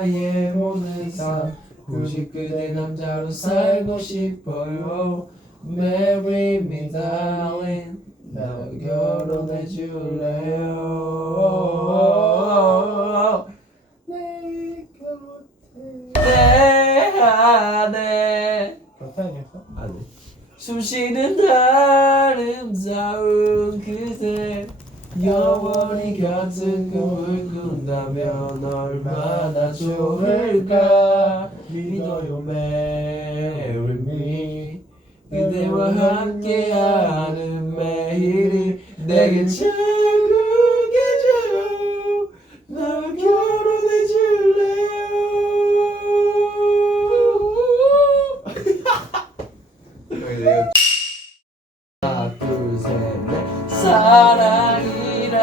나의 모든 삶 굳이 그대 남자로 살고 싶어요. Marry me darling 나 결혼해 줄래요? 내 곁에. 내 안에. 그렇다 아니었어? 아니. 숨쉬는 아름다운 그대 영원히 같은 꿈을 꾼다면 얼마나 좋을까? 믿어요 marry me 그대와 함께하는 매일이 내게 자극해줘요 나와 결혼해 줄래요? 하나 둘셋넷. 사랑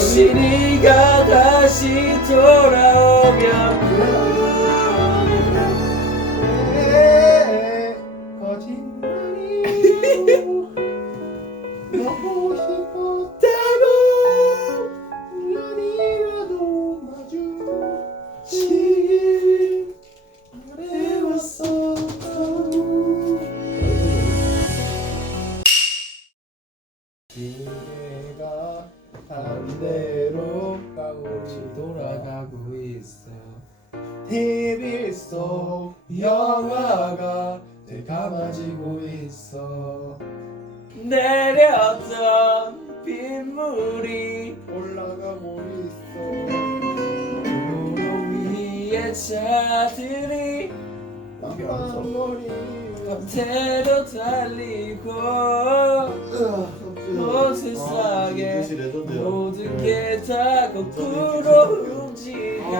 혹시 네가 다시 돌아 반대로 가고 돌아가고 있어. TV 속 영화가 되감아지고 있어. 내렸던 빗물이 올라가고 있어. 도로 위에 차들이 깜빡머리 밤새도 달리고 온 세상에 모든 게 다 거꾸로 움직여.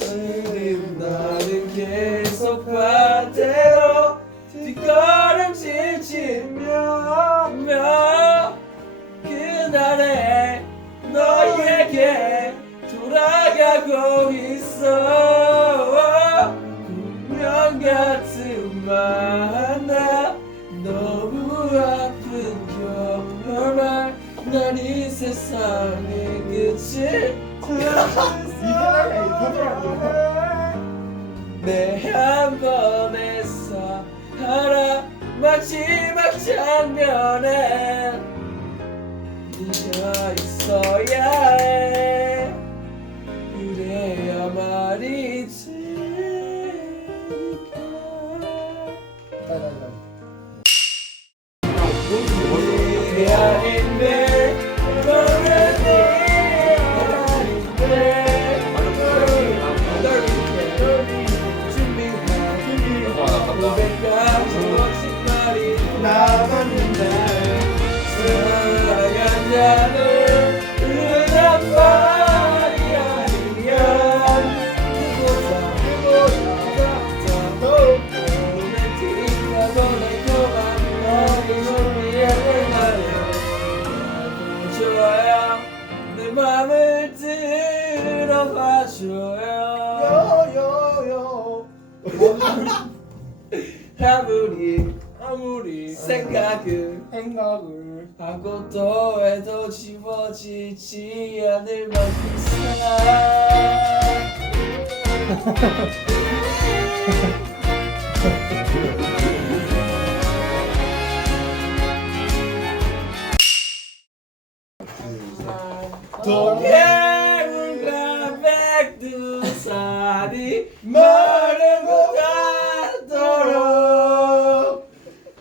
흐린 나는 계속 반대로 뒷걸음질 치며 그날에 너에게 돌아가고 있어. 운명 같은 만 세상의 끝을 내한 번의 사하라. 마지막 장면에 네가 있어야 해 들어봐줘요 요요요 아무리 아무리 생각을 생각을 하고 또 해도 지워지지 않을 만큼 사랑 동해 마른 것 같도록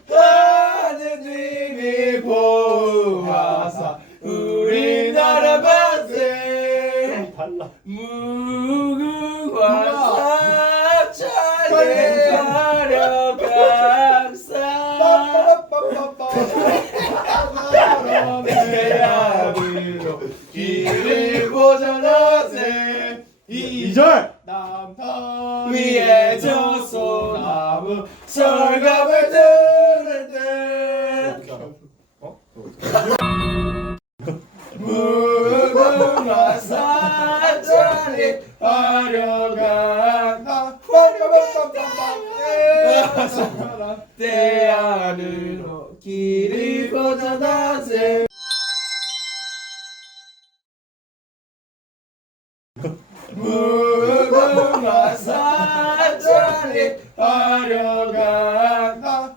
하느님이 보아서 우리나라 밭에 무궁화 사찰에 하려 감사 내 아비로 길을 보전하세. 이 절. 때 안으로 길이 뻗어나세 무궁화 사자리 화려한 화려한